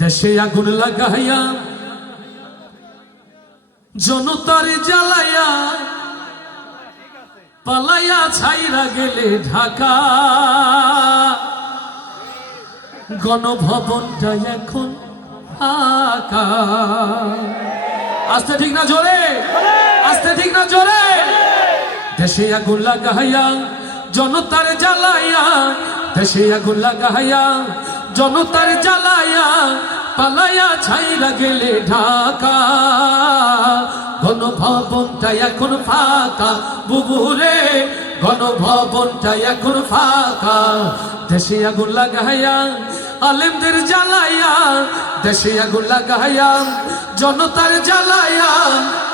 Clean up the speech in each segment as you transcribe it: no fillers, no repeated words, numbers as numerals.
দেশে আগুন লাগাইয়া জনতার জ্বালাইয়া পালাইয়া ছাইরা গেলে ঢাকা গণভবনটা এখন ফাঁকা। আস্তে ঠিক না জোরে, আস্তে ঠিক না জোরে। দেশে আগুন লাগাইয়া জনতার জ্বালাইয়া, দেশে আগুন লাগাইয়া জনতার জ্বালাইয়া পালাইয়া ছাইরা গেলে ঢাকা গণভবনটা এখন ফাঁকা। বুবুরে গণভবনটা এখন ফাঁকা। দেশে আগুন লাগাইয়া আলেমদের জ্বালাইয়া, দেশে আগুন লাগাইয়া জনতার জ্বালাইয়া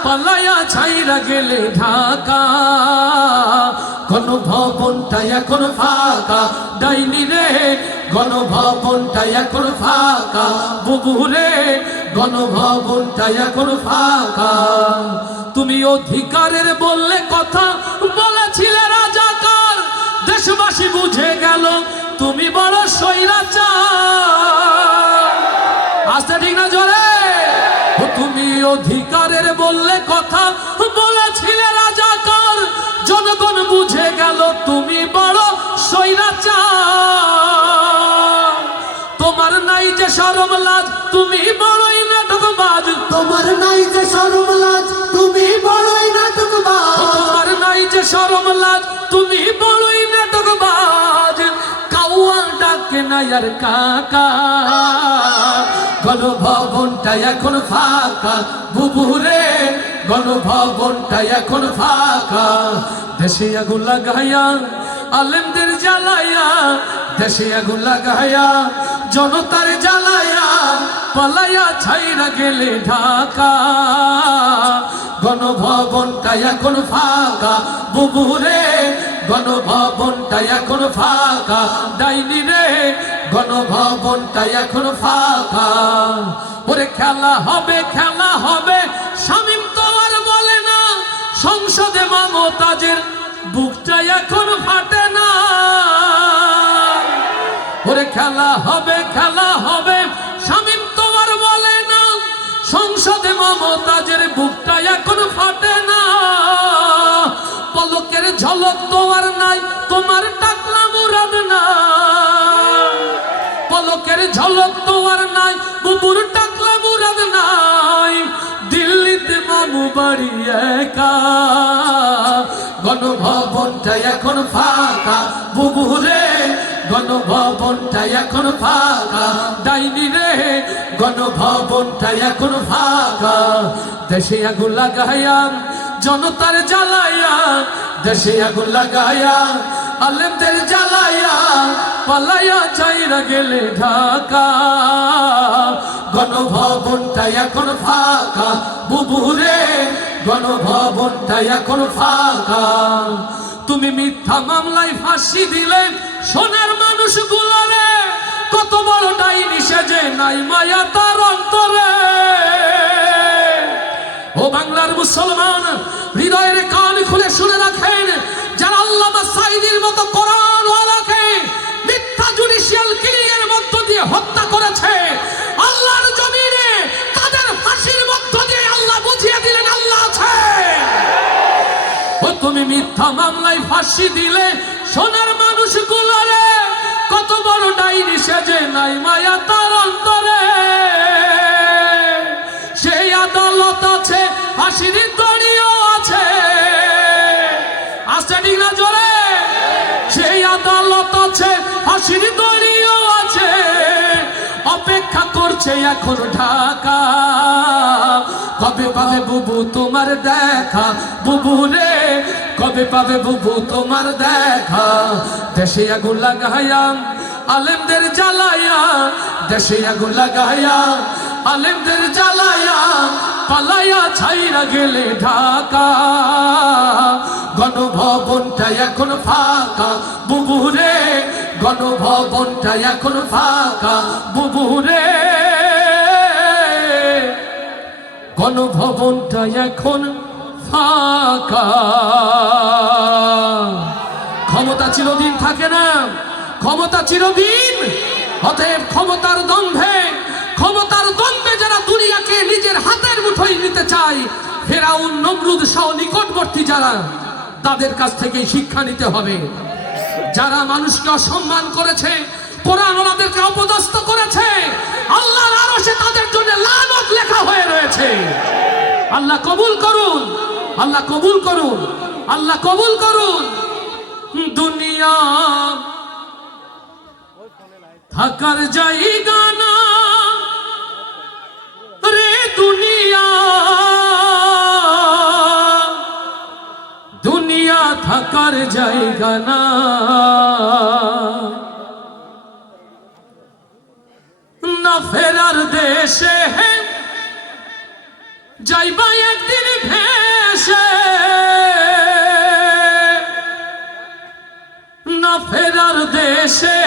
পালাইয়া ছাইরা গেলে ঢাকা গণভবনটা এখন ফাঁকা। ডাইনি রে গণভবনটা এখন ফাঁকা। বুবুরে গণভবনটা এখন ফাঁকা। তুমি অধিকারের বললে কথা বলেছিলে রাজাকার, দেশবাসী বুঝে গেল তুমি বড় স্বৈরাচার। আস্তে ঠিক না জোরে। তুমি অধিকারের বললে কথা বলেছিলে রাজাকার, জনগণ বুঝে গেল তুমি বড় স্বৈরাচার। তোমার নাই যে শরম লাজ তুমি বড়ই নাটকবাজ, তোমার নাই যে শরম লাজ তুমি বড়ই নাটকবাজ, তোমার নাই যে শরম লাজ তুমি বড়ই নাটকবাজ। কাউয়াল ডাকে না আর কাকা গণভবনটা এখন ফাঁকা। বুবুরে গণভবনটা এখন ফাঁকা। দেশে আগুন লাগাইয়া আলেমদের জ্বালাইয়া, দেশে আগুন লাগাইয়া জনতার জ্বালাইয়া পালাইয়া ছাইরা গেলে ঢাকা গণভবনটা এখন ফাঁকা। বুবুরে গণভবনটা এখন ফাঁকা। ডাইনি রে গণভবনটা এখন ফাঁকা। ওরে খেলা হবে, খেলা হবে শামীম তো আর বলে না, সংসদে মমতাজের বুকটা এখন ফাটে না। ওরে খেলা হবে, খেলা হবে শামীম তো আর বলে না, সংসদে মমতাজের বুকটা এখন ফাটে না। পলকের ঝলক তো আর নাই, তোমার টাকলা মুরাদ না। পলকের ঝলক তো আর নাই, বুবুর টাকলা মুরাদ নাই। দিল্লিতে মামু বাড়ি একা গণভবনটা এখন ফাঁকা। বুবুরে গণভবনটা এখন ফাঁকা। ডাইনি রে গণভবনটা এখন ফাঁকা। দেশে আগুন লাগাইয়া জনতার জ্বালাইয়া, দেশে আগুন লাগাইয়া আলেমদের জ্বালাইয়া পালাইয়া ছাইরা গেলে ঢাকা গণভবনটা এখন ফাঁকা। বুবুরে গণভবনটা এখন ফাঁকা। তুমি মিথ্যা মামলায় ফাঁসি দিলে সোনার মানুষগুলোরে, কত বড় ডাইনি সেজে নাই মায়া তার অন্তরে। ও বাংলার মুসলমান, হৃদয়ের কান খুলে শুনে রাখেন, যারা আল্লামা সাঈদীর মতো কোরআন ওয়ালাকে মিথ্যা জুডিশিয়াল কিলিংয়ের মধ্য দিয়ে হত্যা করেছে, আল্লাহর জমিনে তাদের ফাঁসির মধ্য দিয়ে আল্লাহ বুঝিয়ে দিলেন আল্লাহ আছে। ও তুমি মিথ্যা মামলায় ফাঁসি দিলে সোনার মানুষগুলোরে, কত বড় ডাইনি সেজে নাই মায়া তার অন্তরে। সেই আদালত আছে, ফাঁসির দড়িও আছে। আস্তে ঠিক না জোরে। সেই আদালত আছে, ফাঁসির দড়িও আছে। অপেক্ষা করছে এখন ঢাকা, কবে পাবে বুবু তোমার দেখা। বুবু রে কবে পাবে বুবু তোমার দেখা। দেশে আগুন লাগাইয়া আলেমদের জ্বালাইয়া, দেশে আগুন লাগাইয়া আলেমদের জ্বালাইয়া পালাইয়া ছাইরা গেলে ঢাকা গণভবনটা এখন ফাঁকা। বুবুরে গণভবনটা এখন ফাঁকা। বুবুরে গণভবনটা এখন ফাঁকা। ক্ষমতা চিরদিন থাকে না, ক্ষমতা চিরদিন। অতএব ক্ষমতার দম্ভে, ক্ষমতা চাই ফেরাউন নমরুদ সহ নিকটবর্তী যারা তাদের কাছ থেকে শিক্ষা নিতে হবে। যারা মানুষকে অসম্মান করেছে, কোরআন ওনাদেরকে অপদস্থ করেছে, আল্লাহর আরশে তাদের জন্য লানত লেখা হয়ে রয়েছে। আল্লাহ কবুল করুন, আল্লাহ কবুল করুন, আল্লাহ কবুল করুন। দুনিয়া থাকার জায়গা না রে, দুনিয়া দুনিয়া থাকার জায়গা না। না ফেরার দেশে যাইবা একদিন ভেসে, না ফেরার দেশে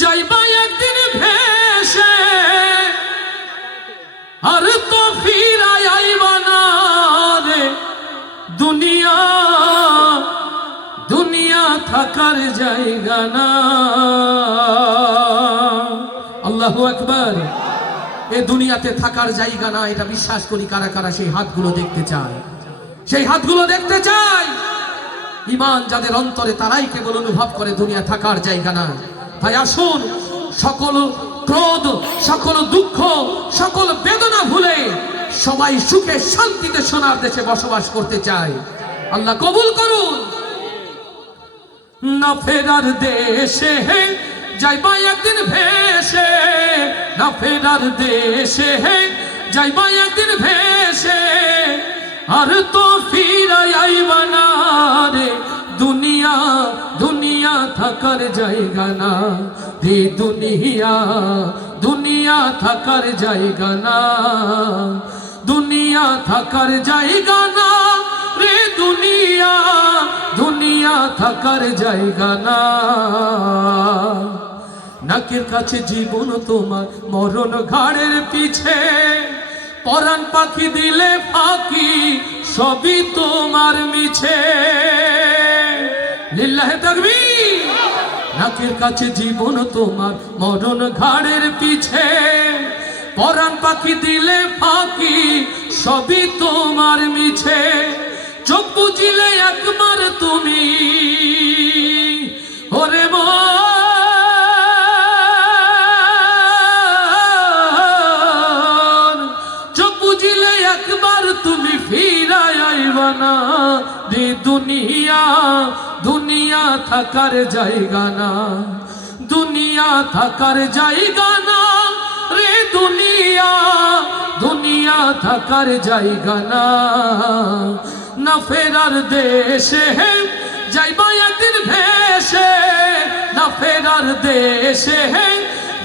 যাইবা একদিন ভেসে, আর তো ফিরাই আইবা না রে দুনিয়া, দুনিয়া থাকার জায়গা না। আল্লাহু আকবার। এ দুনিয়াতে থাকার জায়গা না, এটা বিশ্বাস করি। কারা কারা সেই হাতগুলো দেখতে চায়? সেই হাতগুলো দেখতে চায়। ঈমান যাদের অন্তরে, তারাই কেবল অনুভব করে দুনিয়া থাকার জায়গা না। তাই আসুন, সকল ক্রোধ, সকল দুঃখ, সকল বেদনা ভুলে সবাই সুখে শান্তিতে সোনার দেশে বসবাস করতে চায়। আল্লাহ কবুল করুন। না ফেরার দেশে যাইবা একদিন ভেসে, না ফেরার দেশে যাইবা একদিন ভেসে, আর তো ফিরাই আইবা না রে দুনিয়া, দুনিয়া থাকার জায়গা না রে দুনিয়া, দুনিয়া থাকার জায়গা না, দুনিয়া থাকার জায়গা না রে দুনিয়া, দুনিয়া থাকার জায়গা না। নাকের কাছে জীবন তোমার, মরণ ঘাড়ের পিছে, পরাণ পাখি দিলে ফাঁকি, সবই তোমার মিছে। লিল্লাহে তাকবীর। নাকের কাছে জীবন তোমার, মরণ ঘাড়ের পিছে, পরাণ পাখি দিলে ফাঁকি, সবই তোমার মিছে। চোখ বুঝিলে একবার তুমি ওরে মন, চোখ বুঝিলে একবার তুমি ফিরাই আইবা না রে দুনিয়া, দুনিয়া থাকার জায়গা না, দুনিয়া থাকার জায়গা না রে দুনিয়া, দুনিয়া থাকার জায়গা না। না ফেরার দেশে যাইবা একদিন ভেসে, না ফেরার দেশে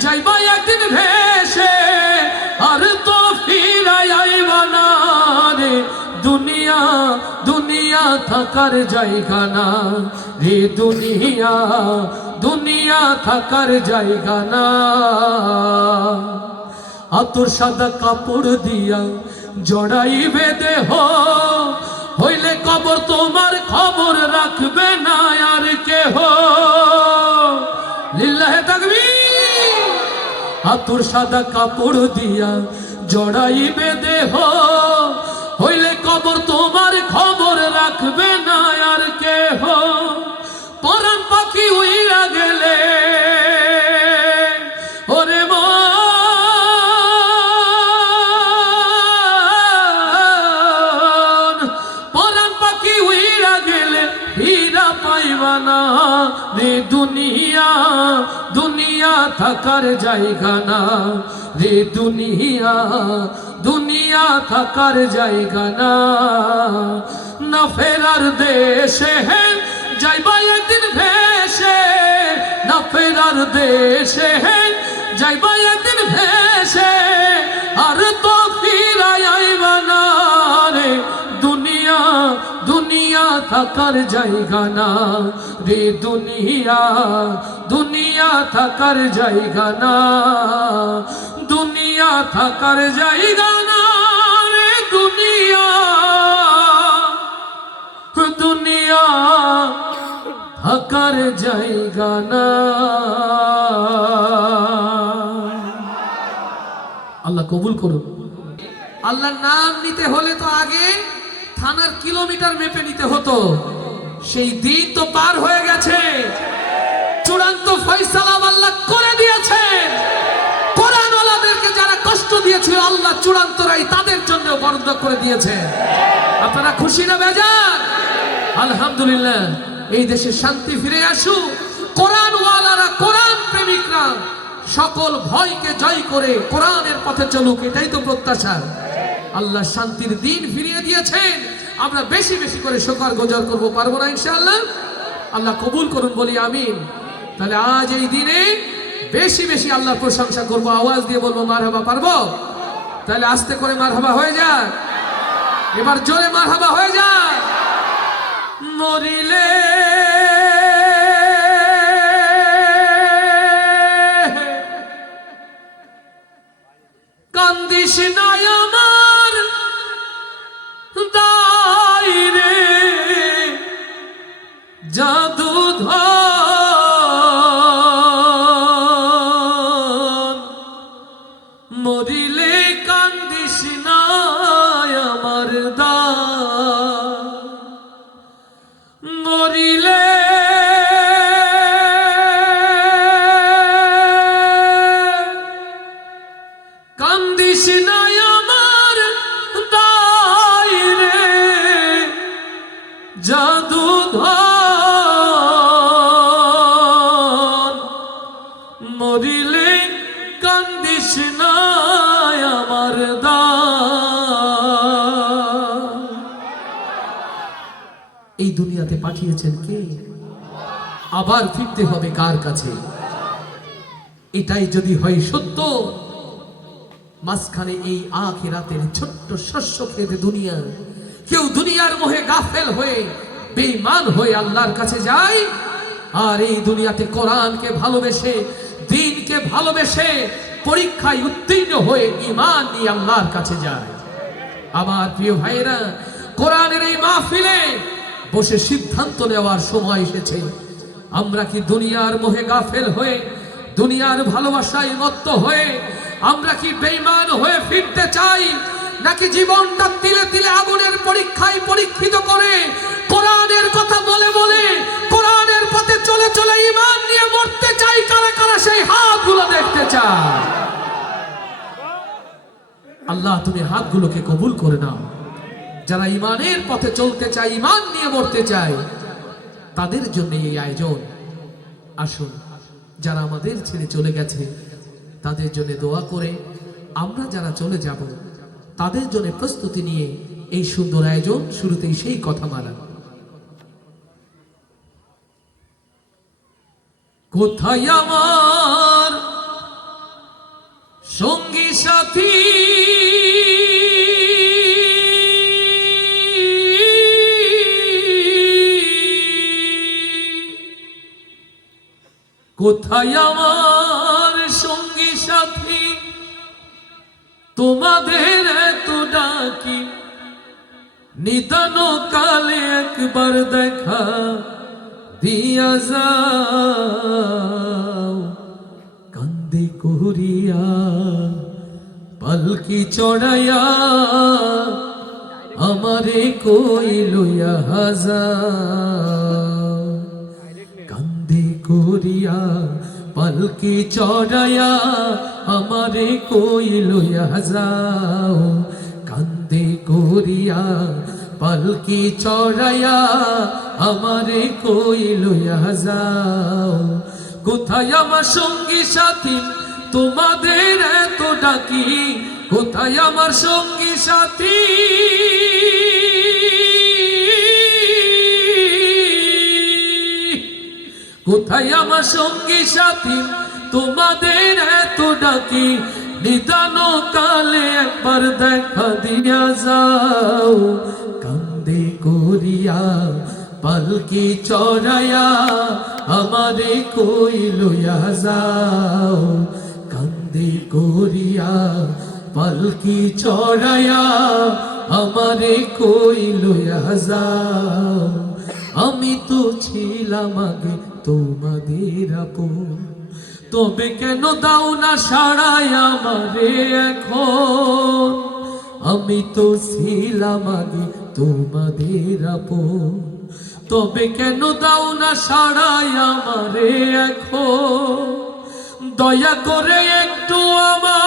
যাইবা একদিন ভেসে, আর তো ফিরাই আইবা না রে দুনিয়া, দুনিয়া থাকার জায়গা না রে দুনিয়া, দুনিয়া থাকার জায়গা না। আতর সাদা কাপড় দিয়া জড়াইবে দেহ, হইলে কবর তোমার খবর রাখবে না আর কেহ। লিল্লাহে তাকবীর। আতর সাদা কাপড় দিয়া জড়াইবে দেহ, হইলে কবর তোমার খবর রাখবে না আর কেহ। পরাণ পাখি উইরা গেলে ওরে মন, পরাণ পাখি উইরা গেলে হীরা পাইবা না রে দুনিয়া, দুনিয়া থাকার জায়গা না রে দুনিয়া, দুনিয়া থাকার জায়গা না। না ফেরার দেশে যাইবা একদিন ভেসে, না ফেরার দেশে যাইবা একদিন ভেসে, আর তো ফিরাই আইবা না রে দুনিয়া, দুনিয়া থাকার জায়গা না রে দুনিয়া, দুনিয়া থাকার জায়গা না, দুনিয়া থাকার জায়গা না রে দুনিয়া, দুনিয়া থাকার জায়গা না। আল্লাহ কবুল করুন। আল্লাহর নাম নিতে হলে তো আগে থানার কিলোমিটার মেপে নিতে হতো, সেই দিন তো পার হয়ে গেছে। চূড়ান্ত ফয়সালা আল্লাহ করে দিয়েছেন। কোরআনওয়ালাদেরকে যারা কষ্ট দিয়েছিল আল্লাহ চূড়ান্ত রায় তাদের জন্য বরাদ্দ করে দিয়েছেন। আপনারা খুশি না বেজার? আলহামদুলিল্লাহ। এই দেশে শান্তি ফিরে আসুক, কোরআনওয়ালারা কোরআন প্রেমিকরা সকল ভয়কে জয় করে কোরআনের পথে চলুক, এটাই তো প্রত্যাশা। আল্লাহ শান্তির দিন ফিরিয়ে দিয়েছেন, আমরা বেশি বেশি করে শুকর গুজার করবো, পারবো না ইনশাআল্লাহ? আল্লাহ কবুল করুন, বলি আমিন। তাহলে আজ এই দিনে বেশি বেশি আল্লাহর প্রশংসা করবো, আওয়াজ দিয়ে বলবো মারহাবা, পারবো? তাহলে আস্তে করে মারহাবা হয়ে যায়, এবার জোরে মারহাবা হয়ে যায়। মরিলে কান্দিস না আমার দায় রে, জাদুধর মরিলে কান্দিস না আমার দায়, মরিলে কান্দিস না আমার দায় রে, জাদুধর মরিলে কান্দিস না আমার দায়। এই দুনিয়াতে পাঠিয়েছেন কে? আবার ফিরতে হবে কার কাছে? এটাই যদি হয় সত্য, মাঝখানে এই আখিরাতের ছোট্ট শস্য খেতে দুনিয়া, কেউ দুনিয়ার মোহে গাফেল হয়ে বেঈমান হয়ে আল্লাহর কাছে যায়, আর এই দুনিয়াতে কোরআনকে ভালোবেসে দ্বীনকে ভালোবেসে পরীক্ষায় উত্তীর্ণ হয়ে ঈমান নিয়ে আল্লাহর কাছে যায়। আমার প্রিয় ভাইরা, কোরআনের এই মাহফিলে বসে সিদ্ধান্ত নেওয়ার সময় এসেছে। আমরা কি দুনিয়ার মোহে গাফেল হয়ে, দুনিয়ার ভালোবাসায় মত্ত হয়ে আমরা কি বেঈমান হয়ে ফিরতে চাই, নাকি জীবনটা তিলে তিলে আগুনের পরীক্ষায় পরীক্ষিত করে কোরআনের কথা বলে বলে কোরআনের পথে চলে চলে ঈমান নিয়ে মরতে চাই? কারা কারা সেই হাতগুলো দেখতে চায়? আল্লাহ তুমি হাতগুলোকে কবুল করে নাও। যারা ঈমানের পথে চলতে চায়, ঈমান নিয়ে মরতে চায়, তাদের জন্য এই আয়োজন। আসুন, যারা আমাদের ছেড়ে চলে গেছে তাদের জন্য দোয়া করে আমরা যারা চলে যাব তাদের জন্য প্রস্তুতি নিয়ে এই সুন্দর আয়োজন। শুরুতেই সেই কথা মানা, কোথায় আমার সঙ্গী সাথী, কোথায় আমার সঙ্গী সাথী, তোমাদের এত ডাকি, নিদান কালে একবার দেখা দিয়া যাও। কান্দে করিয়া পালকি চড়াইয়া আমারে কই লইয়া যাও। কান্দে করিয়া পালকি চড়াইয়া আমারে কই লইয়া যাও। কান্দে করিয়া পালকি চড়াইয়া আমারে কই লইয়া যাও। কোথায় আমার সঙ্গী সাথী, তোমাদের এত ডাকি, কোথায় আমার সঙ্গী সাথী, কোথায় আমার সঙ্গী সাথী, তোমাদের এত ডাকি, নিদান কালে একবার দেখা দিয়া যাও। কান্দে করিয়া পালকি চড়াইয়া আমারে কই লইয়া যাও। কান্দে করিয়া পালকি চড়াইয়া আমারে কই লইয়া যাও। আমি তো ছিলাম আগে তোমাদের আপন, তবে কেন দাও না সাড়াই আমারে এখন? আমি তো ছিলাম আগে তোমাদের আপন, তবে কেন দাও না সাড়াই আমারে এখন? দয়া করে একটু আমার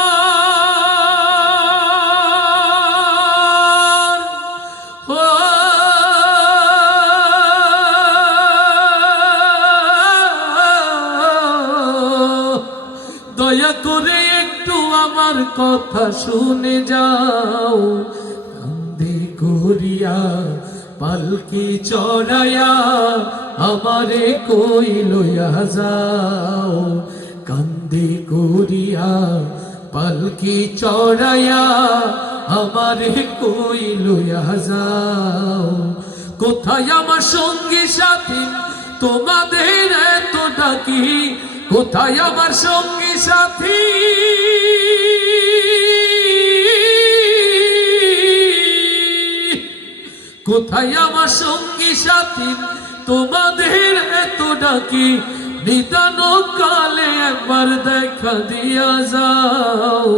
দয়া করে একটু আমার কথা শুনে যাও। কান্দে করিয়া পালকি চড়াইয়া আমারে কই লইয়া যাও। কান্দে করিয়া পালকি চড়াইয়া আমারে কই লইয়া যাও। কোথায় আমার সঙ্গী সাথী তোমাদের এত ডাকি? কোথায় আমার সঙ্গী সাথী? কোথায় আমার সঙ্গী সাথী তোমাদের এত ডাকি? নিদান কালে একবার দেখা দিয়া যাও।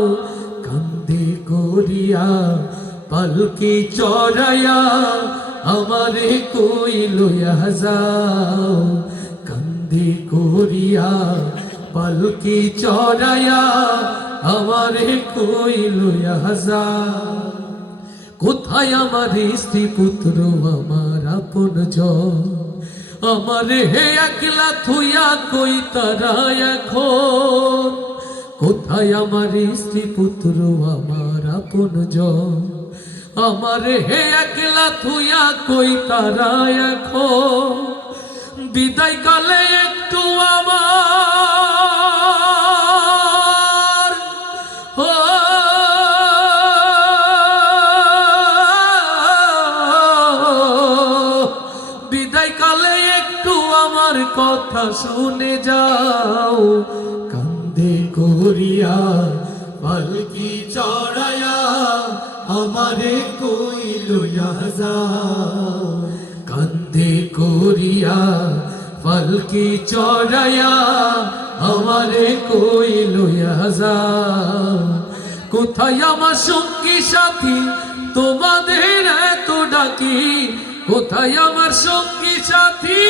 কান্দে করিয়া পালকি চড়াইয়া আমারে কই লইয়া যাও। কান্দে করিয়া পালকি চড়াইয়া আমারে কই লইয়া যাও। কোথায় আমার স্ত্রী পুত্র আমার আপনজন? আমারে হে একলা থুইয়া কই তারা এখন? কোথায় আমার স্ত্রী পুত্র আমার আপনজন? আমারে হে একলা থুইয়া কই তারা এখন? বিদায় কালে একটু আমার বিদায় কালে একটু আমার কথা শুনে যাও। কান্দে করিয়া পালকি চড়াইয়া আমারে কই লইয়া যাও। কান্দে করিয়া পালকি চড়াইয়া আমারে কই লইয়া যাও। কোথায় আমার সঙ্গী সাথী তোমাদের এত ডাকি? কোথায় আমার সঙ্গী সাথী?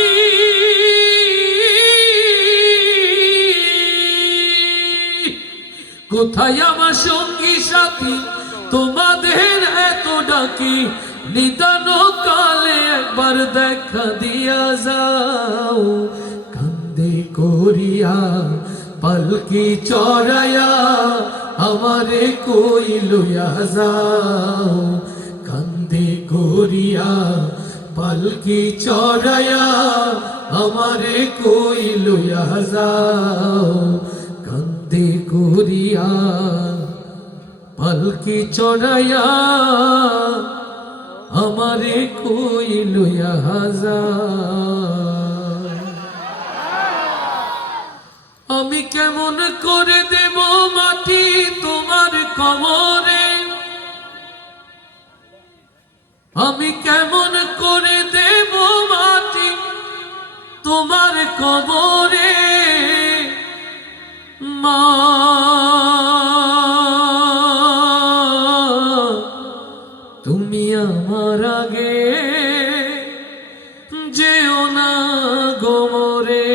কোথায় আমার সঙ্গী সাথী তোমাদের এত ডাকি? নিদান কালে একবার দেখা দিয়া যাও। কান্দে করিয়া পালকি চড়াইয়া আমারে কই লইয়া যাও। কান্দে করিয়া পালকি চড়াইয়া আমারে কই লইয়া যাও। কান্দে করিয়া পালকি চড়াইয়া আমারে কই লইয়া যাও। আমি কেমন করে দেব মাটি তোমার কবরে? আমি কেমন করে দেব মাটি তোমার কবরে? মা তুমি আমার আগে যেও না গো মরে।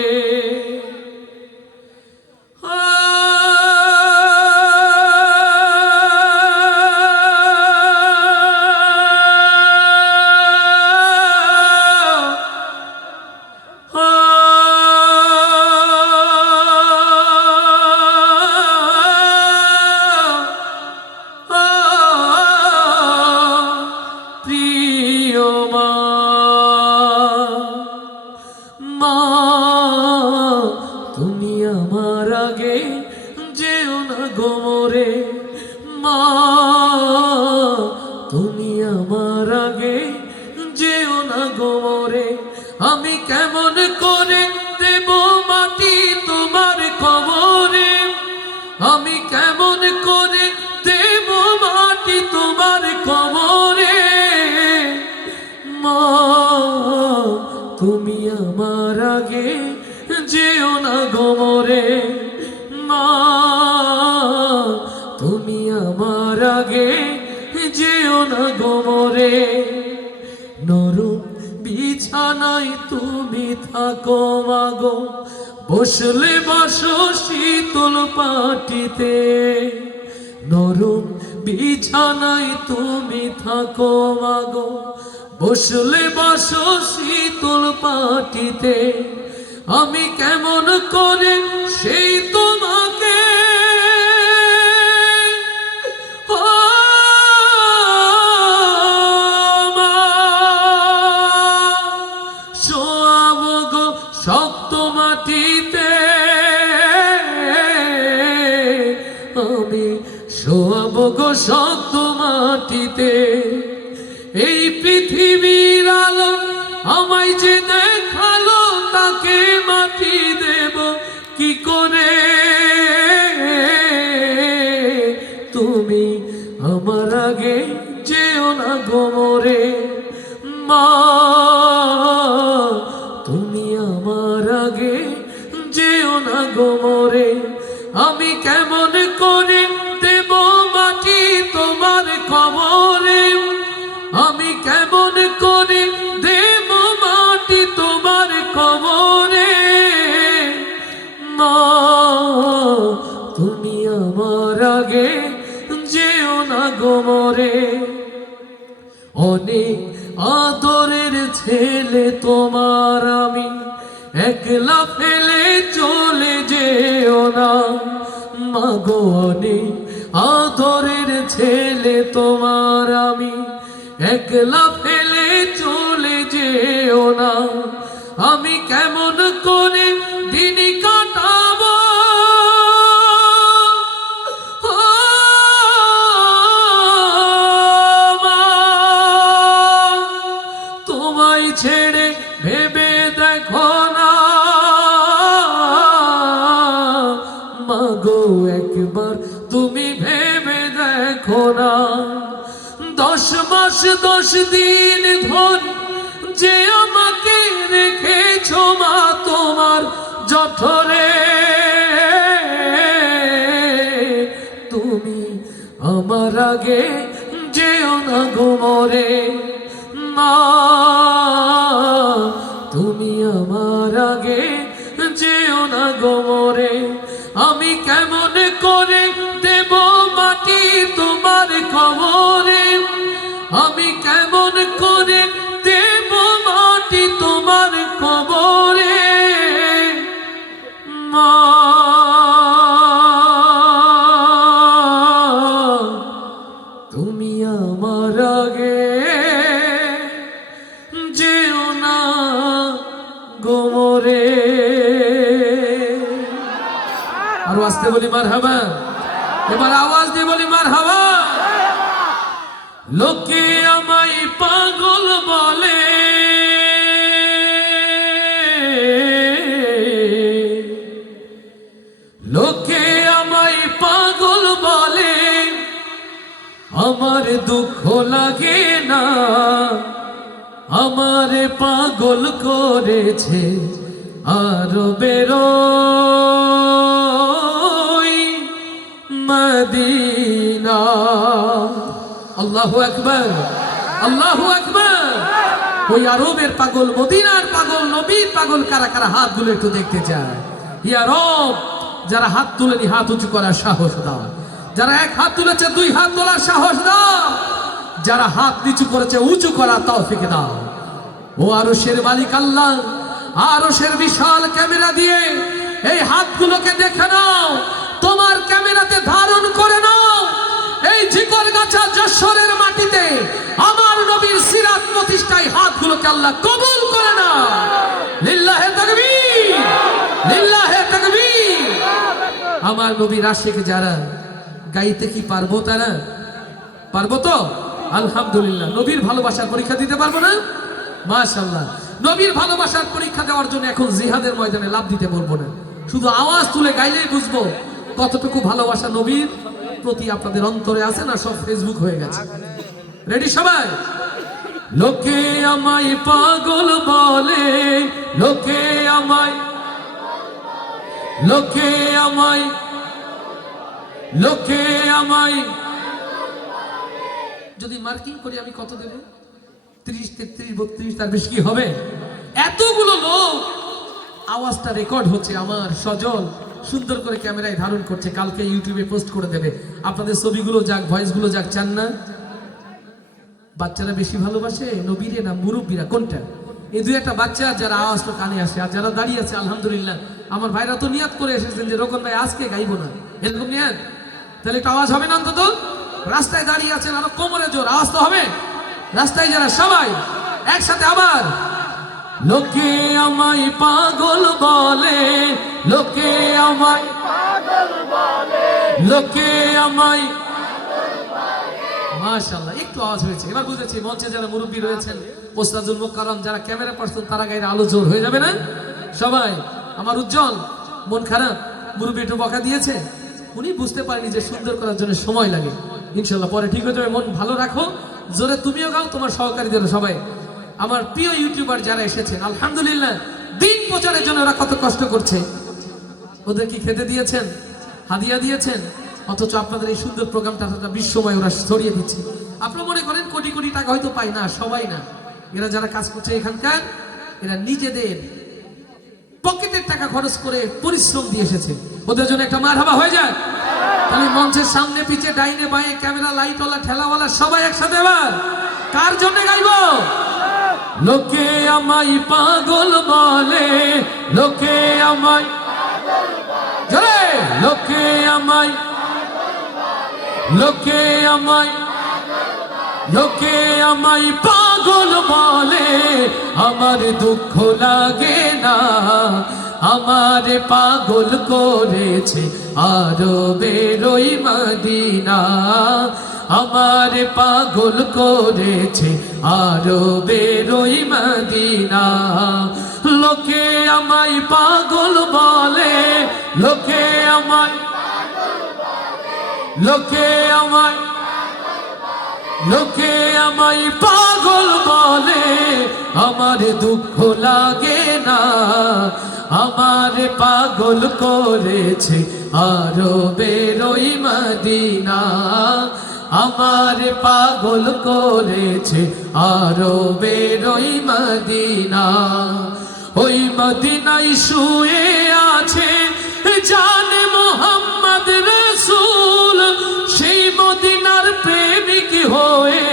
মা তুমি আমার আগে যেও না গো মরে। মা তুমি আমার আগে যেও না গো মরে। আমি কেমন করে দেব মাটি তোমার কবরে? আমি কেমন করে দেব মাটি তোমার কবরে? মা তুমি আমার আগে যেও না গো মরে। মা তুমি আমার আগে যেও না গোমরে, নরম বিছানায় তুমি থাকো মাগো, বসলে বসো শীতল পাটিতে, নরম বিছানায় তুমি থাকো মাগো, বসলে বসো শীতল পাটিতে, আমি কেমন করে সেই তোমাকে শোয়াবো গো শক্ত মাটিতে, আমি শোয়াবো গো শক্ত মাটিতে, এই পৃথিবীর আলো আমায় যে দেখালো তাকে মাটি দেব কি করে, তুমি আমার আগে যেও না গোমরে, মা তুমি আমার আগে যেও না গোমরে, আমি কেমন করে দেব মাটি তোমার কবরে, আমি কেমন করে দেব মাটি তোমার কবরে, মা তুমি আমার আগে যেও না গোমরে, অনেক আদরের ছেলে তোমার আমি, একলা ফেলে চলে যেও না, মাগো অনেক আদরের ছেলে তোমার আমি, একলা ফেলে চলে যেও না, আমি কেমন করে দিন কাটাবো, তোমায় ছেড়ে ভেবে দেখো না, মাগো একবার তুমি ভেবে দেখো না, 10 মাস 10 দিন ধরে যে আমাকে রেখেছো মা তোমার জঠরে, তুমি আমার আগে যেও না গোমরে, মা তুমি আমার আগে যেও না গোমরে, আমি কেমন করে দেব মাটি তোমার কবরে, আমি কেমন করে দেব মাটি তোমার কবরে, মা তুমি আমার আগে যেও না গোমরে। আর আস্তে বলি মারহাবা, এবার আওয়াজ দিয়ে বলি মারহাবা। লোকে আমায় পাগল বলে, লোকে আমায় পাগল বলে, আমার দুঃখ লাগে না, আমারে পাগল করেছে আরবের মদিনা। আল্লাহু আকবার, আল্লাহু আকবার। ওই আরবের পাগল, মদিনার পাগল, নবীর পাগল কারা কারা হাতগুলো একটু দেখতে চায়। ইয়া রব, যারা হাত তুলেনি হাত উঁচু করার সাহস দাও, যারা এক হাত তুলেছে 2 হাত তোলার সাহস দাও, যারা হাত নিচু করেছে উঁচু করার তৌফিক দাও। ও আরশের মালিক আল্লাহ, আরশের বিশাল ক্যামেরা দিয়ে এই হাতগুলোকে দেখে নাও, তোমার ক্যামেরাতে ধারণ করে নাও। এই জিকরগাছা যশোরের মাটিতে আমার নবীর সিরাত প্রতিষ্ঠায় হাতগুলোকে আল্লাহ কবুল করে নাও। লিল্লাহে তাকবীর, লিল্লাহে তাকবীর। আমার নবীর আশিক যারা, গাইতে কি পারবো তারা? পারবো তো? আলহামদুলিল্লাহ। নবীর ভালোবাসার পরীক্ষা দিতে পারবো না? মাশাআল্লাহ। নবীর ভালোবাসার পরীক্ষা দেওয়ার জন্য এখন জিহাদের ময়দানে লাভ দিতে বলবো না, শুধু আওয়াজ তুলে গাইলেই বুঝবো কতটুকু ভালোবাসা নবীর প্রতি আপনাদের অন্তরে আছে, না সব ফেসবুক হয়ে গেছে। রেডি সবাই? লোকে আমায় পাগল বলে, লোকে আমায়, লোকে আমায়, লোকে আমায়, যদি মার্কিং করি আমি কত দেব? 30, 33, 32, তার বেশি কি হবে? এতগুলো লোক আওয়াজটা রেকর্ড হচ্ছে, আমার সজল সুন্দর করে ক্যামেরায় ধারণ করছে, কালকে ইউটিউবে পোস্ট করে দেবে। আপনাদের ছবিগুলো যাক, ভয়েসগুলো যাক, চান না? বাচ্চারা বেশি ভালোবাসে নবীরে না মুরব্বীরা, কোনটা? এই দুই একটা বাচ্চা যারা আওয়াজটা কানে আসে, আর যারা দাঁড়িয়ে আছে আলহামদুলিল্লাহ, আমার ভাইরা তো নিয়াত করে এসেছেন যে রোকন ভাই আজকে গাইবো না, এরকম নিয়াত, তাহলে একটু আওয়াজ হবে না অন্তত? রাস্তায় দাঁড়িয়ে আছেন, আরো কোমরে জোর আওয়াজ তো হবে। রাস্তায় যারা সবাই একসাথে আবার, লোকে আমায় পাগল বলে, লোকে আমায় পাগল বলে, লোকে আমায়, মাশাআল্লাহ একটু আওয়াজ হয়েছে, এবার বুঝেছি মঞ্চে যারা মুরব্বী রয়েছেন, ওস্তাদুল মুকাররম, যারা ক্যামেরা পার্সন, তারা গায়ের আলো জোর হয়ে যাবে না সবাই? আমার উজ্জ্বল মন খারাপ, মুরব্বী একটু বকা দিয়েছে, উনি বুঝতে পারেনি যে সুন্দর করার জন্য সময় লাগে, ইনশাআল্লাহ পরে ঠিক হয়ে যাবে। মন ভালো রাখো, জোরে তুমিও গাও, তোমার সহকারীদেরও, সবাই আমার প্রিয় ইউটিউবার যারা এসেছেন আলহামদুলিল্লাহ, দিন প্রচারের জন্য ওরা কত কষ্ট করছে, ওদের কি খেতে দিয়েছেন, হাদিয়া দিয়েছেন, অথচ আপনাদের এই সুন্দর প্রোগ্রামটা বিশ্বময় ওরা ছড়িয়ে দিচ্ছে। আপনারা মনে করেন কোটি কোটি টাকা হয়তো পায় না, সবাই না, এরা যারা কাজ করছে এখানকার, এরা নিজেদের পকেটের টাকা খরচ করে পরিশ্রম দিয়ে এসেছে, ওদের জন্য একটা মারহাবা হয়ে যায়। তাহলে মঞ্চের সামনে পিছে ডাইনে বাঁয়ে ক্যামেরা লাইটওয়ালা ঠেলাওয়ালা সবাই একসাথে এবার কার জন্য গাইবো? লোকে আমায় পাগল বলে, লোকে আমায় জোরে, লোকে আমায়, লোকে আমায়, লোকে আমায় পাগল বলে, আমার দুঃখ লাগে না, আমার পাগল করেছে আরবের ওই মদিনা, আমার পাগল করেছে আরবের ওই মদিনা, লোকে আমায় পাগল বলে, লোকে আমায়, লোকে আমায়, লোকে আমায় পাগল বলে, আমার দুঃখ লাগে না, আমার পাগল করেছে আরবের ওই মদিনা, আমার পাগল করেছে আরবের ওই মদিনা, ওই মদিনায় শুয়ে আছে জানে মোহাম্মদ রাসূল, সেই মদিনার প্রেমিক হয়ে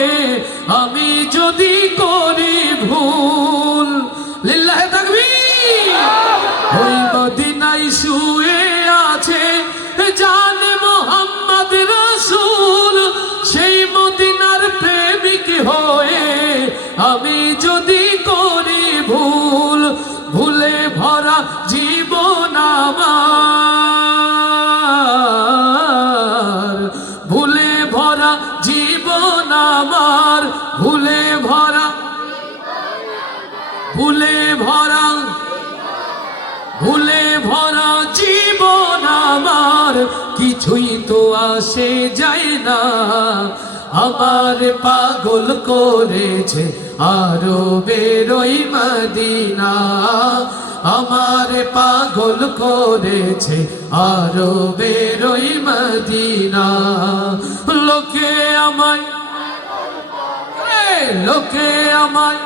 আমি যদি করি ভুল, লিল্লাহে তাকবীর। ওই মদিনায় শুয়ে আছে জানে মোহাম্মদ রাসূল, সেই মদিনার প্রেমিক হয়ে আমি যদি করি ভুল, ভুলে ভরা জীবন আমার, ভুলে ভরা জীবন আমার, ভুলে ভরা, ভুলে ভরা, ভুলে ভরা জীবন আমার, কিছুই তো আসে যায় না, আমার পাগল করেছে আরবের ওই মদিনা, আমার পাগল করেছে আরবের ওই মদিনা, লোকে আমায়, লোকে আমায়,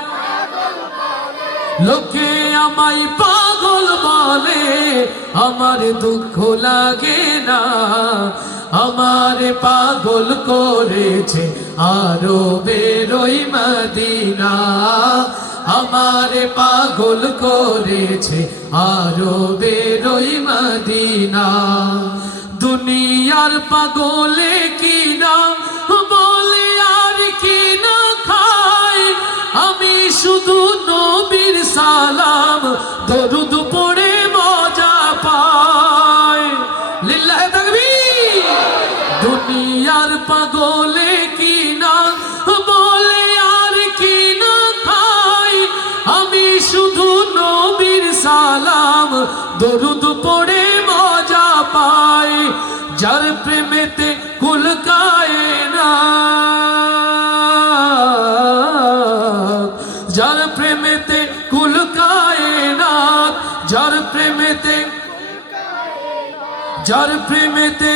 লোকে আমায় পাগল বলে, আমার দুঃখ লাগে না, আমার পাগল করেছে আরবের ওই মদিনা, আমার পাগল করেছে আরবের ওই মদিনা, দুনিয়ার পাগলে কিনা বলে আর কিনা খায়, আমি শুধু নবীর সালাম দরুদ পড়ে মজা পাই, লিল্লাহে তাকবীর। দুনিয়ার পাগলে কিনা বলে আর কিনা খাই, আমি শুধু নবীর সালাম দরুদ পড়ে মজা পাই, যার প্রেমেতে কুল কায়নাত, যার প্রেমেতে কুল কায়নাত, যার প্রেমেতে, যার প্রেমেতে,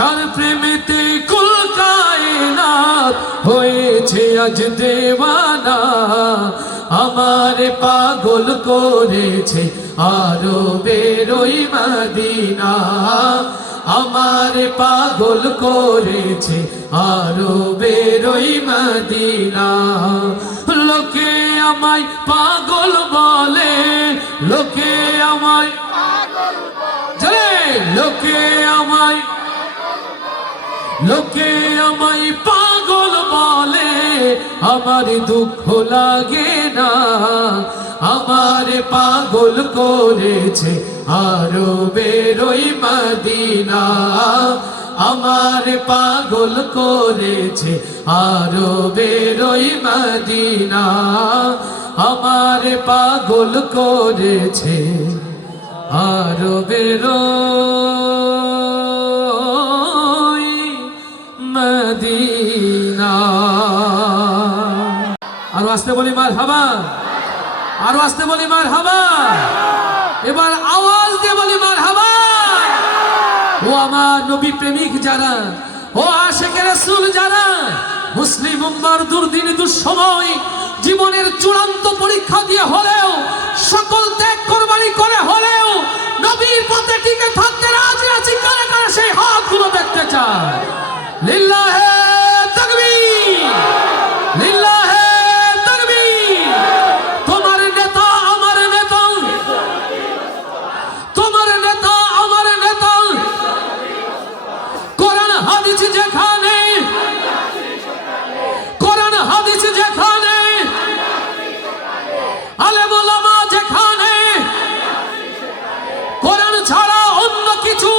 যার প্রেমেতে কুল কায়নাত হয়েছে আজ দেওয়ানা, আমারে পাগল করেছে আরবের ওই মদিনা, আমারে পাগল করেছে আরবের ওই মদিনা। লোকে আমায় পাগল বলে, লোকে আমায় জলে, লোকে আমায় পাগল বলে, আমার দুঃখ লাগে না, আমারে পাগল করেছে আরবের ওই মদিনা, আমারে পাগল করেছে আরবের ওই মদিনা, আমারে পাগল করেছে আরবের ওই মদিনা। আরো আসতে বলি মারহাবা, আরো আসতে বলি মারহাবা, এবার আওয়াজ দিয়ে বলি মারহাবা। ও আমার নবী প্রেমিক যারা, ও আশিকে রাসূল যারা, মুসলিম উম্মার দুর্দিন দুঃসময় জীবনের চূড়ান্ত পরীক্ষা দিয়ে হলেও, সকল ত্যাগ কোরবানি করে হলেও নবীর পথে টিকে থাকতে রাজি আছি, কারা কারা সেই হাতগুলো দেখতে চায়? লিল্লাহে তাকবীর, লিল্লাহে তাকবীর। তোমার নেতা আমার নেতা, তোমার নেতা আমার নেতা, কোরআন হাদিস যেখানে, কোরআন হাদিস যেখানে, আলেম ওলামা যেখানে, কোরআন ছাড়া অন্য কিছু,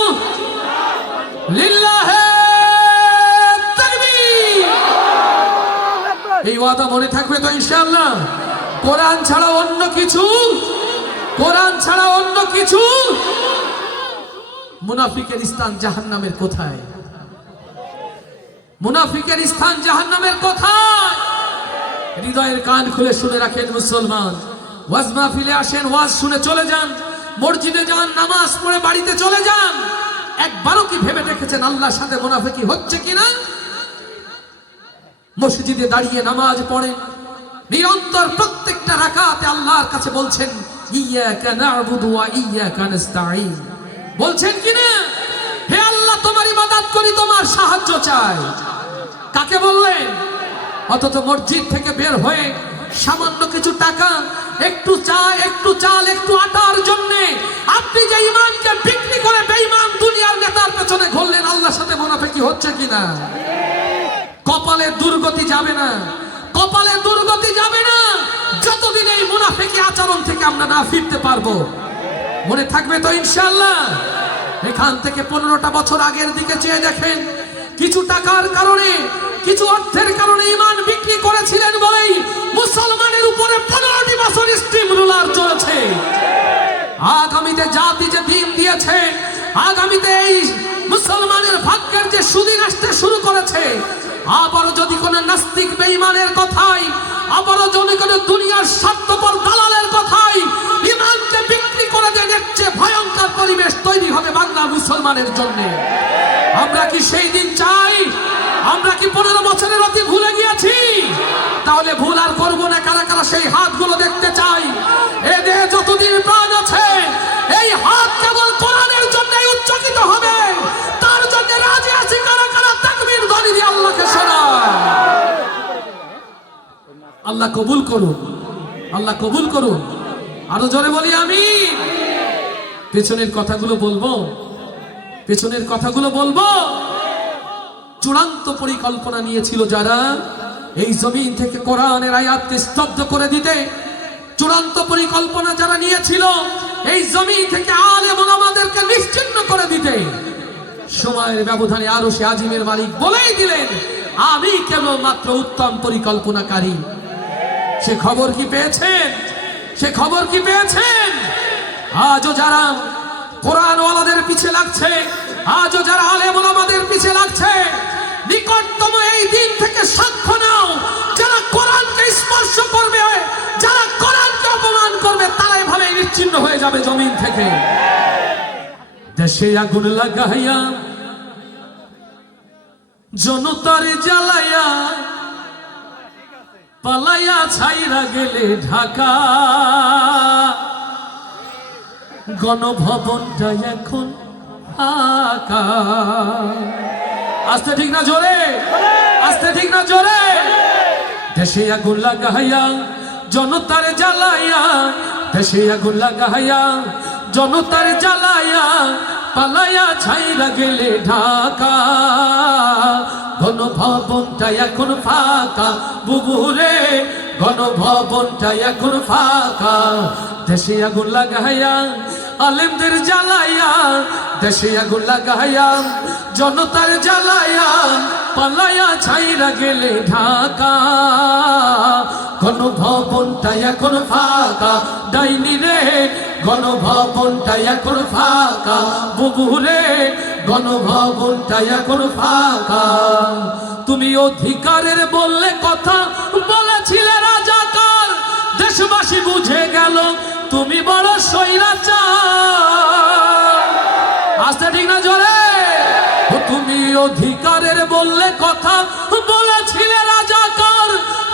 লিল্লাহে তাকবীর। এই ওয়াদা মনে থাকবে তো ইনশাআল্লাহ? কোরআন ছাড়া অন্য কিছু, কোরআন ছাড়া অন্য কিছু। মুনাফিকের স্থান জাহান্নামের কোথায়? মুনাফিকের স্থান জাহান্নামের কোথায়? হৃদয়ের কান খুলে শুনে রাখেন মুসলমান। ওয়াজ মাহফিলে আসেন, ওয়াজ শুনে চলে যান, মসজিদে যান, নামাজ পড়ে বাড়িতে চলে যান। একবারও কি ভেবে দেখেছেন আল্লাহর সাথে মুনাফিকি হচ্ছে কিনা? মসজিদে দাঁড়িয়ে নামাজ পড়ে নিরন্তর প্রত্যেকটা রাকাতে আল্লাহর কাছে বলছেন ইয়্যাকা না'বুদু ওয়া ইয়্যাকা নাস্তাঈন, বলছেন কিনা? হে আল্লাহ, তোমার ইবাদত করি, তোমার সাহায্য চাই। কাকে বললেন? অথচ মসজিদ থেকে বের হয়ে সামান্য কিছু টাকা, একটু চা, একটু চাল, একটু আটার জন্য আপনি যে ঈমানকে বিক্রি করে বেঈমান দুনিয়ার নেতার পেছনে ঘুরলেন, আল্লাহর সাথে মুনাফিকি হচ্ছে কিনা? কপালে দুর্গতি যাবে না, কপালে দুর্গতি যাবে না যতদিন এই মুনাফিকি আচরণ থেকে আমরা না ফিরতে পারবো। মনে থাকবে তো ইনশাআল্লাহ? এখান থেকে 15টা বছর আগের দিকে চেয়ে দেখেন, কিছু টাকার কারণে, কিছু অর্থের কারণে ঈমান বিক্রি করেছিলেন বলেই মুসলমানের উপরে 15টি বছর স্টিম রুলার চলেছে। আগামীতে জাতি যে দিন দিয়েছে, আগামীতে এই মুসলমানের ভাগ্যের যে সুদিন আসতে শুরু করেছে, আবারও যদি কোন নাস্তিক বেঈমানের কথাই, আবারও যদি কোন দুনিয়ার স্বার্থপর দালালের কথাই ঈমানকে বিক্রি করে দিয়ে দেখছে, ভয়ঙ্কর পরিবেশ তৈরি হবে বাংলা মুসলমানের জন্য। আমরা কি সেই দিন চাই? আমরা কি 15 বছরের অতি ভুলে গিয়েছি? তাহলে ভুল আর করবো না। কারা কারা সেই হাতগুলো দেখতে চাই? এ দেহে যতদিন প্রাণ আছে, এই হাত কেবল কোরআনের জন্যই উচ্চকিত হবে। তার জন্য রাজি আছি। কারা কারা তাকবীর ধ্বনি দিয়ে আল্লাহকে শোনায়? আল্লাহ কবুল করুন, আল্লাহ কবুল করুন। আরো জোরে বলি আমিন। পেছনের কথাগুলো বলবো, পেছনের কথাগুলো বলবো। চূড়ান্ত পরিকল্পনা নিয়েছিল যারা এই জমিন থেকে কোরআনের আয়াতকে স্তব্ধ করে দিতে, চূড়ান্ত পরিকল্পনা যারা নিয়েছিল এই জমিন থেকে আলেম ওলামাদেরকে নিশ্চিহ্ন করে দিতে, সময়ের ব্যবধানে আরশে আজিমের মালিক বলেই দিলেন, আমি কেবলমাত্র উত্তম পরিকল্পনাকারী। সে খবর কি পেয়েছেন? সে খবর কি পেয়েছেন? আজও যারা কোরআনওয়ালাদের পিছে লাগছে, আজও যারা আলেম ওলামাদের পিছে লাগছে, নিকটতম এই দিন থেকে সাক্ষ্য নাও, যারা কোরআনকে স্পর্শ করবে, যারা কোরআনকে অপমান করবে, তারা এভাবে নিশ্চিহ্ন হয়ে যাবে জমিন থেকে। দেশে আগুন লাগাইয়া জনতার জ্বালায়া পালাইয়া ছাইরা গেলে ঢাকা, গণভবনটা এখন ফাঁকা। আস্তে ঠিক না জোরে, আস্তে ঠিক না জোরে। দেশে আগুন লাগাইয়া জনতার জ্বালাইয়া, দেশে আগুন লাগাইয়া জনতার জ্বালাইয়া পালাইয়া ছাইরা গেলে ঢাকা, গণভবনটা এখন ফাঁকা। বুবুরে গণভবনটা এখন ফাঁকা। দেশে আগুন লাগাইয়া আলেমদের জ্বালাইয়া, দেশে আগুন লাগাইয়া জনতার জ্বালাইয়া পালাইয়া ছাইরা গেলে ঢাকা, গণভবনটা এখন ফাঁকা। ডাইনি রে গণভবনটা এখন ফাঁকা। বুবুরে গণভবনটা এখন ফাঁকা। তুমি অধিকারের বললে কথা বলেছিলে রাজাকার, দেশবাসী বুঝে গেল তুমি বড় স্বৈরাচার। আস্তে ঠিক না জোরে। তুমি অধিকারের বললে কথা বলেছিলে রাজাকার,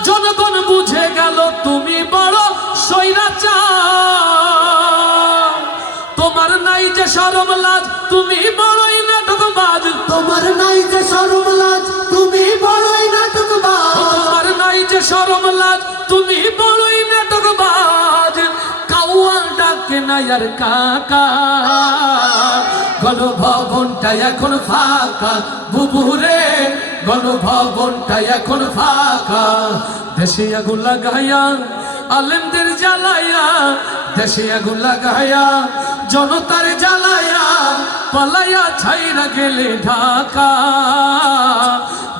জনগণ বুঝে গেল তুমি বড় স্বৈরাচার। তোমার নাই যে শরম লাজ, তুমি বড়ই নাটকবাজ। তোমার নাই যে শরম লাজ, তুমি বড়ই নাটকবাজ। তোমার নাই যে শরম লাজ, তুমি বড়ই নাটকবাজ। কাউয়া ডাকে না আর কাকা, গণভবনটা এখন ফাঁকা। বুবুরে গণভবনটা এখন ফাঁকা। দেশে আগুন লাগাইয়া আলেমদের জ্বালাইয়া, দেশে আগুন লাগাইয়া জনতার জ্বালাইয়া পালাইয়া ছাইরা গেলে ঢাকা,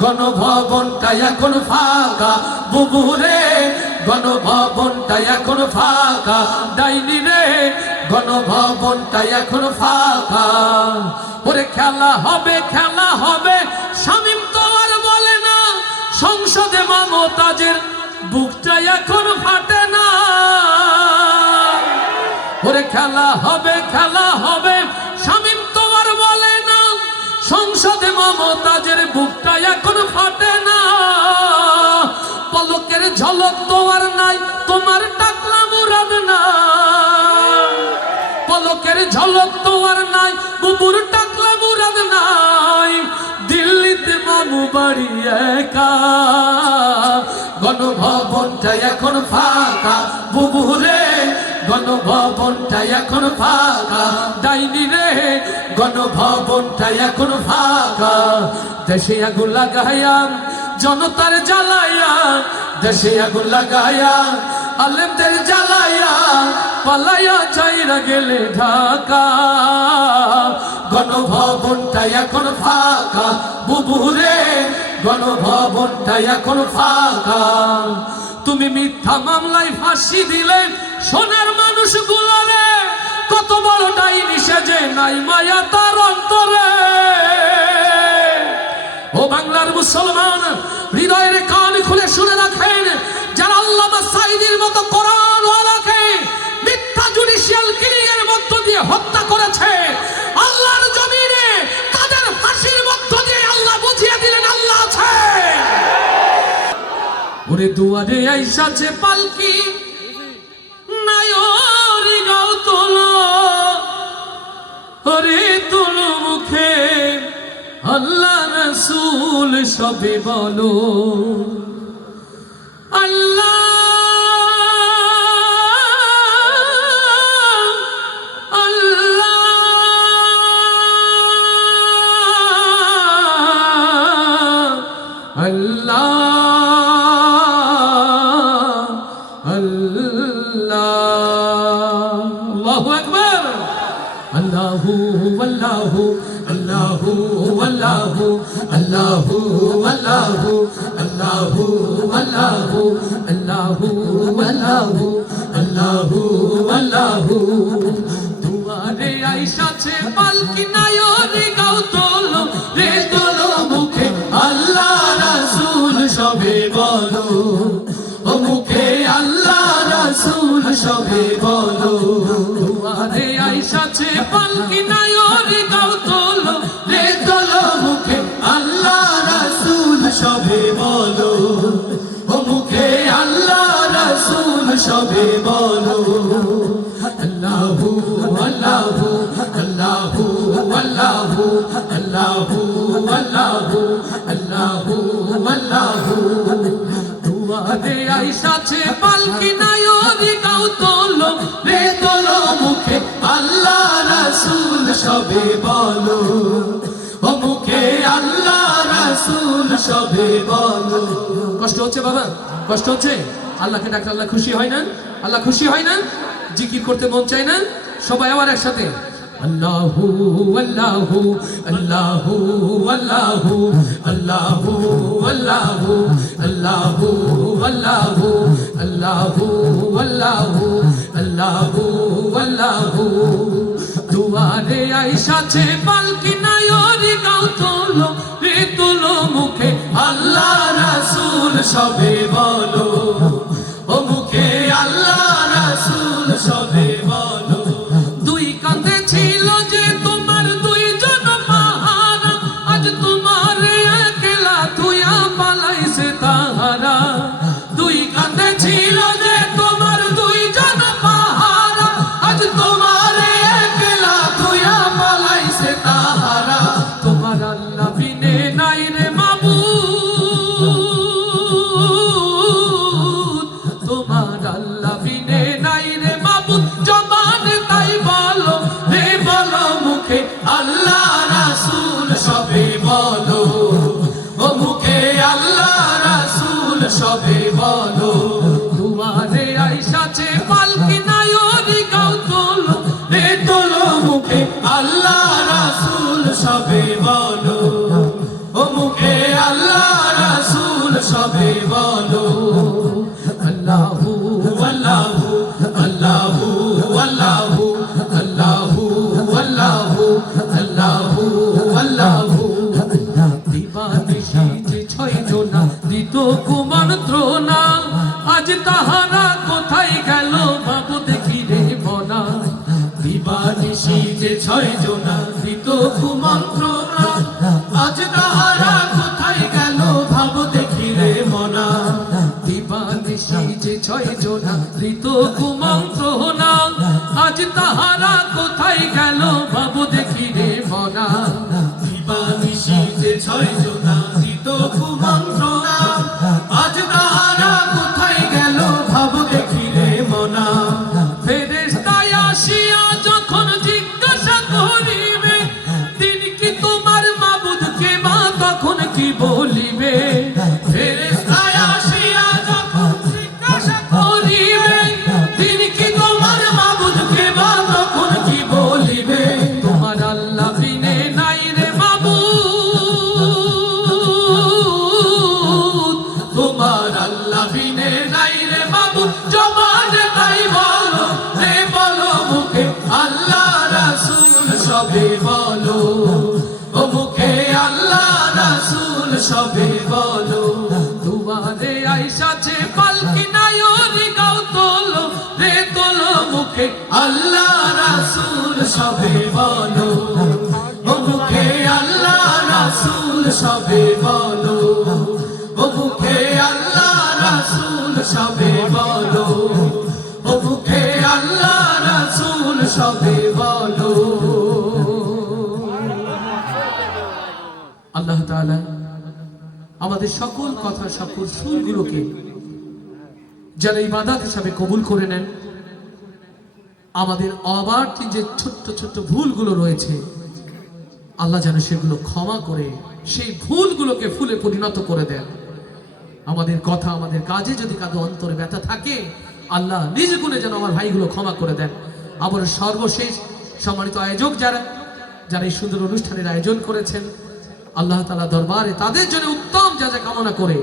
গণভবনটা এখন ফাঁকা। বুবুরে গণভবনটা এখন ফাঁকা। ডাইনি রে গণভবনটা এখন ফাঁকা। ওরে খেলা হবে, খেলা হবে, শামীম তো আর বলে না। সংসদে মমতাজের বুকটা এখন ফাটে না। ওরে খেলা হবে, খেলা হবে, শামীম তো আর বলে না। সংসদে মমতাজের বুকটা এখন ফাটে না। পলকের ঝলক তো আর নাই, তোমার টাকলা মুরাদ না। পলকের ঝলক তো আর নাই, বুবুর টাকলা মুরাদ নাই। দিল্লিতে মামু বাড়ি একা, গণভবনটা এখন ফাঁকা। বুবুরে গণভবনটা এখন ফাঁকা। ডাইনি রে গণভবনটা এখন ফাঁকা। দেশে আগুন লাগাইয়া জনতার জ্বালাইয়া, দেশে আগুন লাগাইয়া আলেমদের জ্বালাইয়া পালাইয়া ছাইরা গেলে ঢাকা, গণভবনটা এখন ফাঁকা। বুবুরে গণভবনটা এখন ফাঁকা। তুমি মিথ্যা মামলায় ফাঁসি দিলে সোনার মানুষ গুলারে, কত বড় ডাইনি সেজে নাই মায়া তার অন্তরে। ও বাংলার মুসলমান, হৃদয়ের কান খুলে শুনে রাখেন, যারা আল্লামা সাঈদীর মতো কোরআন ওয়ালাকে মিথ্যা জুডিশিয়াল কিলিংয়ের মধ্য দিয়ে হত্যা করেছে, আল্লাহর জমিনে তাদের ফাঁসির মধ্য দিয়ে আল্লাহ বুঝিয়ে দিলেন আল্লাহ আছে। ওরে দুয়ারে আইসাছে পালকি, নায়রি গাও তোলো, ওরে তোলো মুখে আল্লাহ রাসূল সবে বলো আল্লাহ আল্লাহ আল্লাহ আল্লাহু আকবার। আল্লাহু আল্লাহু আল্লাহু আল্লাহু আল্লাহু আল্লাহু আল্লাহু আল্লাহু আল্লাহু আল্লাহু আল্লাহু আল্লাহু। দুয়ারে আইসাছে পালকি, নায়রি গাও তোলো, রে তোলো মুখে আল্লাহ রাসূল সবে বলো। ও মুখে আল্লাহ রাসূল সবে বলো। দুয়ারে আইসাছে পালকি, নায়রি গাও তোলো, রে তোলো মুখে আল্লাহ রাসূল সবে বলো আল্লাহু আল্লাহু আল্লাহু আল্লাহু আল্লাহু আল্লাহু আল্লাহু আল্লাহু দুয়ারে আইসাছে পালকি নায়রি গাও তোলো রে তোলো মুখে আল্লাহ রাসূল সবে বলো ও মুখে আল্লাহ রাসূল সবে বলো কষ্ট হচ্ছে বাবা, কষ্ট হচ্ছে? আল্লাহকে ডাকলে আল্লাহ খুশি হয় না? আল্লাহ খুশি হয় না? জিকির করতে মন চায় না? সবাই আবার একসাথে আল্লাহু আল্লাহু আল্লাহু আল্লাহু আল্লাহু আল্লাহু আল্লাহু আল্লাহু আল্লাহু আল্লাহু আল্লাহু আল্লাহু দুয়ারে আইসাছে পালকি নায়রি গাও তোলো রে তোলো মুখে আল্লাহ রাসূল সবে বলো ও মুখে আল্লাহ রাসূল সবে বলো দুই কাঁধে ছিল যে তোমার দুইজন পাহারা আজ তোমার একলা তুইয়া পালাইছে তাহারা দুই কাঁধে ছিল যে তোমার দুইজন পাহারা আজ তোমার একলা তুইয়া পালাইছে তাহারা তোমার আল্লাহ বিনে নাই রে মাবুদ তোমার আল্লাহ বিনে নাই রে মাবুদ জবান তাই বলো রে বলো মুখে আল্লাহ রাসূল সবে বলো ও মুখে আল্লাহ রাসূল সবে বলো দুয়ারে আইসাছে পালকি নায়রি গাও তোলো রে তোলো মুখে আল্লাহ রাসূল সবে বলো ও মুখে আল্লাহ রাসূল সবে বলো আল্লাহু আল্লাহু আল্লাহু আল্লাহু আল্লাহু আল্লাহু আল্লাহু আল্লাহু দিবানিশি যে ছয় জনা দিত কুমন্ত্রণা আজ তাহারা কোথায় গেল বাবু দেখি রে বনা দিবানিশি যে ছয় জনা দিত কুমন্ত্রণা আজ তাহারা কোথায় গেল ভাব দেখি রে মনা দিবানিশি যে ছয় জনা দিত কুমন্ত্রণা আজ তাহারা কোথায় গেল বাবু দেখি রে বনা দিবানিশি যে ছয় জনা দিত কুমন্ত্রণা আজ তাহারা কোথায় গেল ভাব দেখি রে মনা ফেরেশতায় আসিয়া যখন জিজ্ঞাসা করিবে তিনি কি তোমার মাবুদ কে বা তখন কি বলিবে ফেরেশতায় আসিয়া যখন জিজ্ঞাসা করিবে তিনি কি তোমার মাবুদ কে বা তখন কি বলিবে তোমার আল্লাহ বিনে নাই রে মাবুদ তোমার আল্লাহ বিনে নাই রে মাবুদ জবান তাই বলো রে বলো মুখে আল্লাহ রাসূল সবে বলো ও মুখে আল্লাহ রাসূল সবে বলো দুয়ারে আইসাছে পালকি নায়রি গাও তোলো রে তোলো মুখে আল্লাহ রাসূল সবে বলো ও মুখে আল্লাহ রাসূল সবে বলো ও মুখে আল্লাহ রাসূল সবে বলো ও মুখে আল্লাহ রাসূল সবে বলো আল্লাহ তাআলা আমাদের সকল কথা সকল সুরগুলোকে যারা ইবাদত হিসাবে কবুল করে নেন আমাদের অবার্তি যে ছোট্ট ছোট্ট ভুলগুলো রয়েছে আল্লাহ যেন সেগুলো ক্ষমা করে সেই ভুলগুলোকে ফুলে পরিণত করে দেন আমাদের কথা আমাদের কাজে যদি কারো অন্তরে ব্যথা থাকে আল্লাহ নিজ গুণে যেন আমার ভাইগুলো ক্ষমা করে দেন আবার সর্বশেষ সম্মানিত আয়োজক যারা যারা এই সুন্দর অনুষ্ঠানের আয়োজন করেছেন আল্লাহ তাআলা দরবারে তাদের জন্য উত্তম যা যা কামনা করে